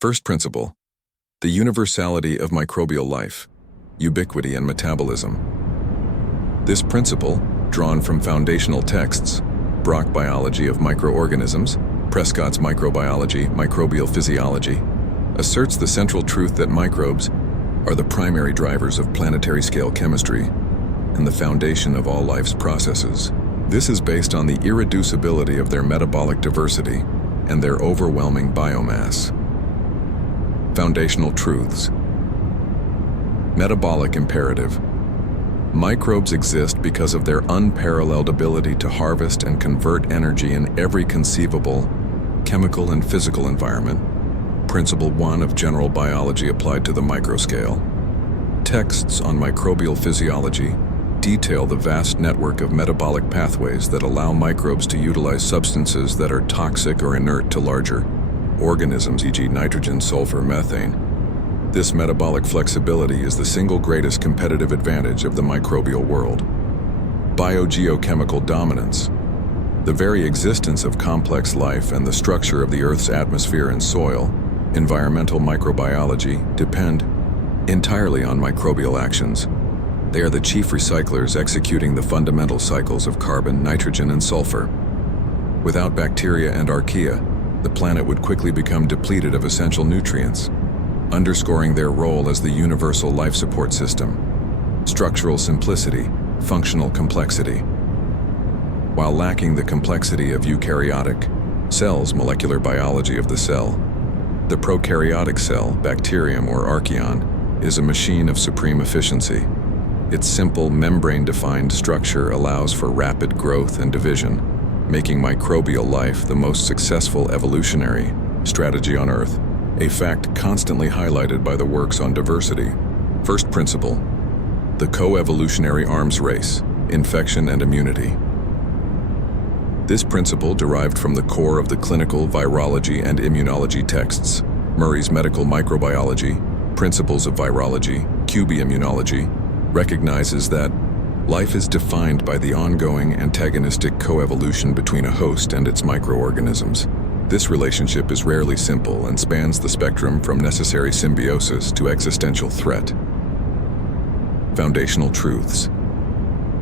First principle, the universality of microbial life, ubiquity and metabolism. This principle, drawn from foundational texts, Brock Biology of Microorganisms, Prescott's Microbiology, Microbial Physiology, asserts the central truth that microbes are the primary drivers of planetary-scale chemistry and the foundation of all life's processes. This is based on the irreducibility of their metabolic diversity and their overwhelming biomass. Foundational truths. Metabolic imperative. Microbes exist because of their unparalleled ability to harvest and convert energy in every conceivable chemical and physical environment. Principle 1 of general biology applied to the microscale. Texts on microbial physiology detail the vast network of metabolic pathways that allow microbes to utilize substances that are toxic or inert to larger organisms, e.g. nitrogen, sulfur, methane. This metabolic flexibility is the single greatest competitive advantage of the microbial world. Biogeochemical dominance. The very existence of complex life and the structure of the Earth's atmosphere and soil, environmental microbiology, depend entirely on microbial actions. They are the chief recyclers executing the fundamental cycles of carbon, nitrogen, and sulfur. Without bacteria and archaea, the planet would quickly become depleted of essential nutrients, underscoring their role as the universal life support system. Structural simplicity, functional complexity. While lacking the complexity of eukaryotic cells' molecular biology of the cell, the prokaryotic cell, bacterium or archaeon, is a machine of supreme efficiency. Its simple, membrane-defined structure allows for rapid growth and division, making microbial life the most successful evolutionary strategy on Earth, a fact constantly highlighted by the works on diversity. First principle, the co-evolutionary arms race, infection and immunity. This principle derived from the core of the clinical virology and immunology texts, Murray's Medical Microbiology, Principles of Virology, QB Immunology, recognizes that life is defined by the ongoing antagonistic coevolution between a host and its microorganisms. This relationship is rarely simple and spans the spectrum from necessary symbiosis to existential threat. Foundational truths.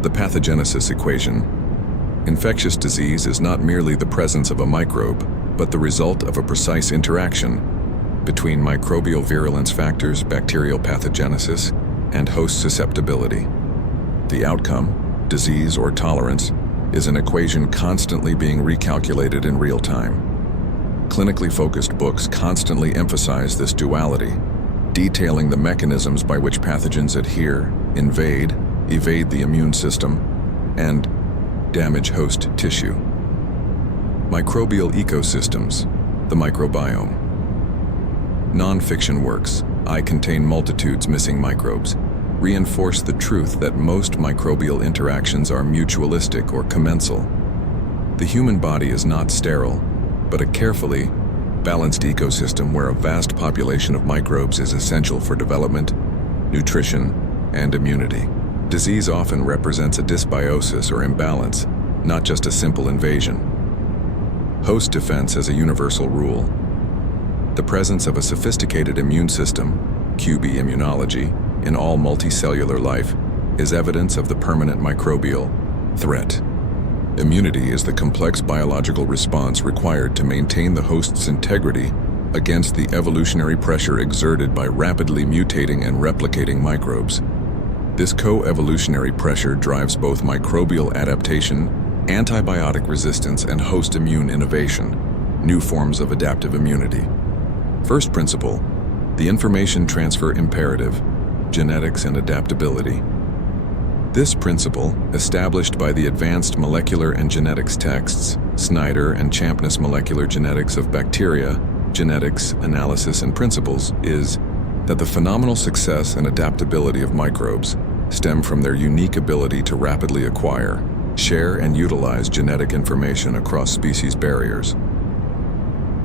The pathogenesis equation. Infectious disease is not merely the presence of a microbe, but the result of a precise interaction between microbial virulence factors, bacterial pathogenesis, and host susceptibility. The outcome, disease or tolerance, is an equation constantly being recalculated in real time. Clinically focused books constantly emphasize this duality, detailing the mechanisms by which pathogens adhere, invade, evade the immune system, and damage host tissue. Microbial ecosystems, the microbiome. Non-fiction works, I Contain Multitudes Missing Microbes, reinforce the truth that most microbial interactions are mutualistic or commensal. The human body is not sterile, but a carefully balanced ecosystem where a vast population of microbes is essential for development, nutrition, and immunity. Disease often represents a dysbiosis or imbalance, not just a simple invasion. Host defense as a universal rule. The presence of a sophisticated immune system, QB immunology, in all multicellular life is evidence of the permanent microbial threat. Immunity is the complex biological response required to maintain the host's integrity against the evolutionary pressure exerted by rapidly mutating and replicating microbes. This co-evolutionary pressure drives both microbial adaptation, antibiotic resistance, and host immune innovation, new forms of adaptive immunity. First principle, the information transfer imperative, genetics and adaptability. This principle, established by the advanced molecular and genetics texts, Snyder and Champness Molecular Genetics of Bacteria, Genetics, Analysis and Principles, is that the phenomenal success and adaptability of microbes stem from their unique ability to rapidly acquire, share and utilize genetic information across species barriers.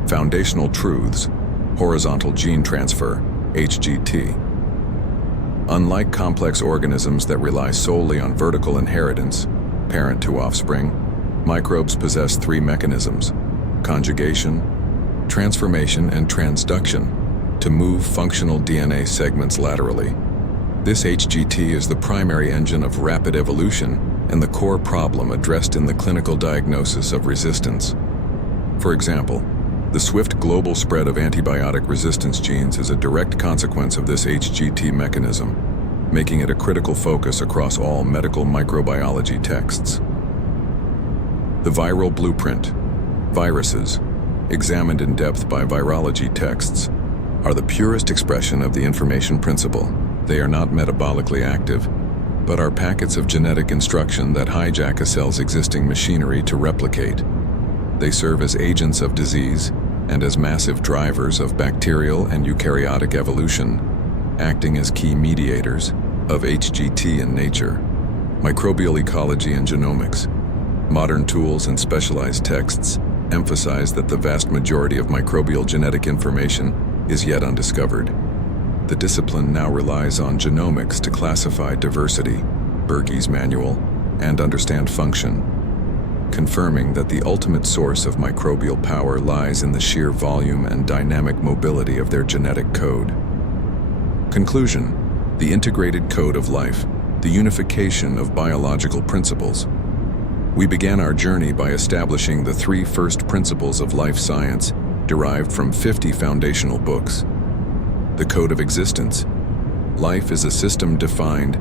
Foundational truths, horizontal gene transfer, HGT. Unlike complex organisms that rely solely on vertical inheritance, parent to offspring, microbes possess three mechanisms: conjugation, transformation, and transduction. to move functional DNA segments laterally. This HGT is the primary engine of rapid evolution and the core problem addressed in the clinical diagnosis of resistance. For example, the swift global spread of antibiotic resistance genes is a direct consequence of this HGT mechanism, making it a critical focus across all medical microbiology texts. The viral blueprint, viruses, examined in depth by virology texts, are the purest expression of the information principle. They are not metabolically active, but are packets of genetic instruction that hijack a cell's existing machinery to replicate. They serve as agents of disease and as massive drivers of bacterial and eukaryotic evolution, acting as key mediators of HGT in nature. Microbial ecology and genomics. Modern tools and specialized texts emphasize that the vast majority of microbial genetic information is yet undiscovered. The discipline now relies on genomics to classify diversity, Bergey's manual, and understand function, confirming that the ultimate source of microbial power lies in the sheer volume and dynamic mobility of their genetic code. Conclusion: the integrated code of life, the unification of biological principles. We began our journey by establishing the 3 first principles of life science derived from 50 foundational books. The code of existence. Life is a system defined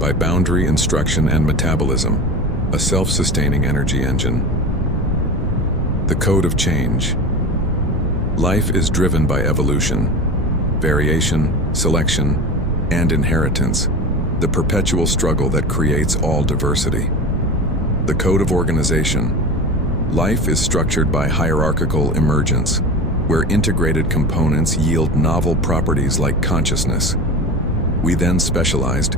by boundary, instruction, and metabolism, a self-sustaining energy engine. The code of change. Life is driven by evolution, variation, selection, and inheritance, the perpetual struggle that creates all diversity. The code of organization. Life is structured by hierarchical emergence, where integrated components yield novel properties like consciousness. We then specialized,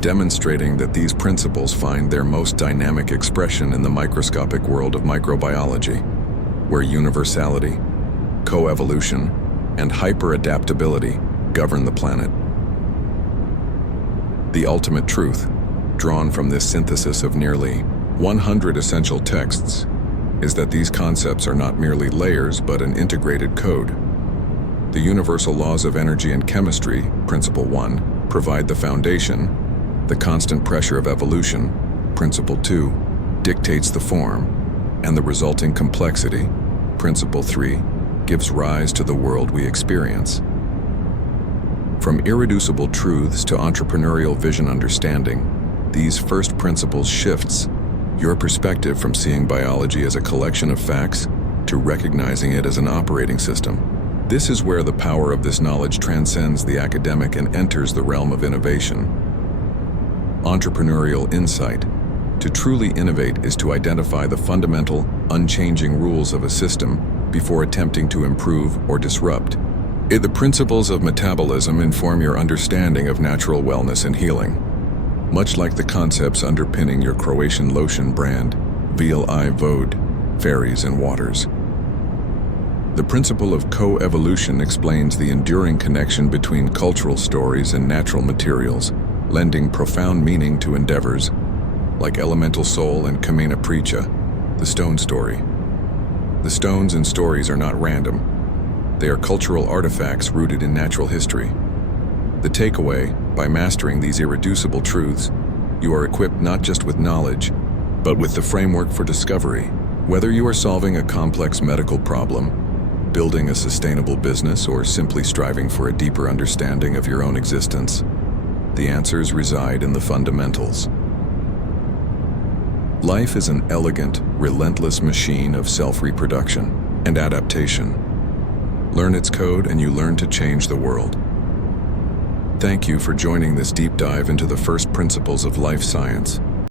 demonstrating that these principles find their most dynamic expression in the microscopic world of microbiology, where universality, coevolution, and hyper-adaptability govern the planet. The ultimate truth, drawn from this synthesis of nearly 100 essential texts, is that these concepts are not merely layers but an integrated code. The universal laws of energy and chemistry, Principle 1, provide the foundation. The constant pressure of evolution, Principle 2, dictates the form, and the resulting complexity, Principle 3, gives rise to the world we experience. From irreducible truths to entrepreneurial vision understanding, these first principles shifts your perspective from seeing biology as a collection of facts to recognizing it as an operating system. This is where the power of this knowledge transcends the academic and enters the realm of innovation. Entrepreneurial insight. To truly innovate is to identify the fundamental, unchanging rules of a system before attempting to improve or disrupt. The principles of metabolism inform your understanding of natural wellness and healing. Much like the concepts underpinning your Croatian lotion brand, Veal I Vode, fairies and waters. The principle of co-evolution explains the enduring connection between cultural stories and natural materials, lending profound meaning to endeavors like Elemental Soul and Kamena Precha, the stone story. The stones and stories are not random. They are cultural artifacts rooted in natural history. The takeaway: by mastering these irreducible truths, you are equipped not just with knowledge, but with the framework for discovery. Whether you are solving a complex medical problem, building a sustainable business, or simply striving for a deeper understanding of your own existence, the answers reside in the fundamentals. Life is an elegant, relentless machine of self-reproduction and adaptation. Learn its code and you learn to change the world. Thank you for joining this deep dive into the first principles of life science.